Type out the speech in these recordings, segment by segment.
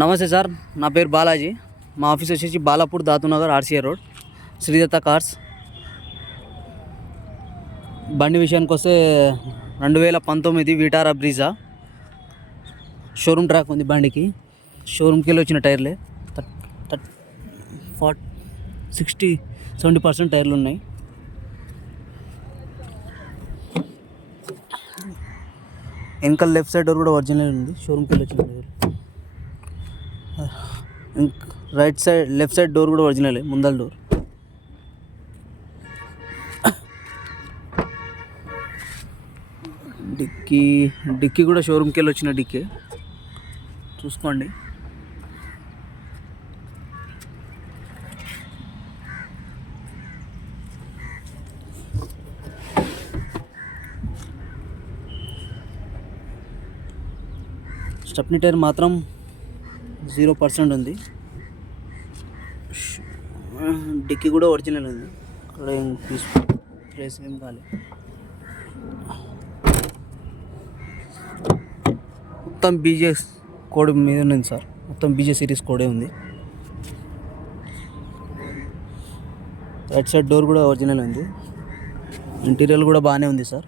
నమస్తే సార్ నా పేరు బాలాజీ. మా ఆఫీస్ వచ్చేసి Balapur Datunagar RCA road Sridatta cars. బండి విషయానికి వస్తే రెండు వేల పంతొమ్మిది వీటారా బ్రీజా. షోరూమ్ ట్రాక్ ఉంది బండికి. షోరూమ్కి వెళ్ళి వచ్చిన టైర్లే. ఫార్ట్ సిక్స్టీ సెవెంటీ పర్సెంట్ టైర్లు ఉన్నాయి. వెనకాల లెఫ్ట్ సైడ్ డోర్ కూడా ఒరిజినల్ ఉంది. షోరూమ్కి వెళ్ళి వచ్చిన tyre right side left side door కూడా ఒరిజినలే ముందల డోర్. డిక్కీ డిక్కీ కూడా షోరూమ్కి వెళ్ళి వచ్చిన డిక్కీ. చూసుకోండి. స్టెప్నీ టైర్ మాత్రం జీరో పర్సెంట్ ఉంది. డిక్కీ కూడా ఒరిజినల్ ఉంది. అక్కడ ఏం తీసుకో ప్లేస్ ఏం కాలే. మొత్తం బీజే కోడ్ మీద ఉంది సార్. మొత్తం బీజే సిరీస్ కోడే ఉంది. రైట్ సైడ్ డోర్ కూడా ఒరిజినల్ ఉంది. ఇంటీరియర్ కూడా బాగానే ఉంది sir.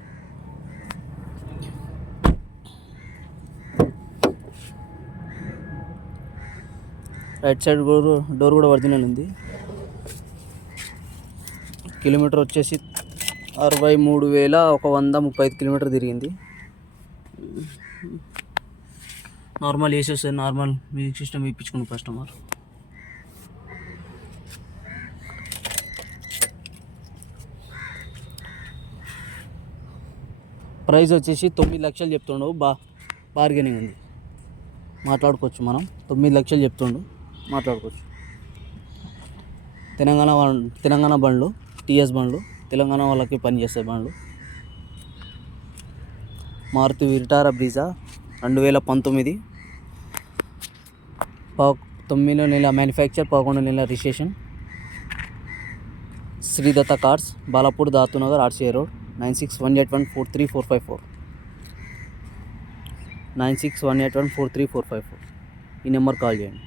Right side door door కూడా ఒరిజినల్ ఉంది. కిలోమీటర్ వచ్చేసి అరవై మూడు వేల ఒక వంద ముప్పై ఐదు కిలోమీటర్ తిరిగింది. నార్మల్ ఏసీ వస్తుంది నార్మల్ మ్యూజిక్ సిస్టమ్ ఇప్పించుకున్న కస్టమర్. ప్రైస్ వచ్చేసి తొమ్మిది లక్షలు చెప్తుండవు బా బార్గెనింగ్ ఉంది. మాట్లాడుకోవచ్చు మనం. తొమ్మిది లక్షలు చెప్తుండు. మాట్లాడుకోవచ్చు. తెలంగాణ వాళ్ళు తెలంగాణ బండ్లు టీఎస్ బండ్లు తెలంగాణ వాళ్ళకి పనిచేసే బండ్లు. మారుతి విటారా బ్రీజా రెండు వేల పంతొమ్మిది. ప నెల మ్యానుఫ్యాక్చర్ పదకొండు నెల registration Sridatta cars Balapur Datunagar RCA road nine six one eight one four three four five four. Nine six one eight one four three four five four. ఈ నెంబర్ కాల్ చేయండి.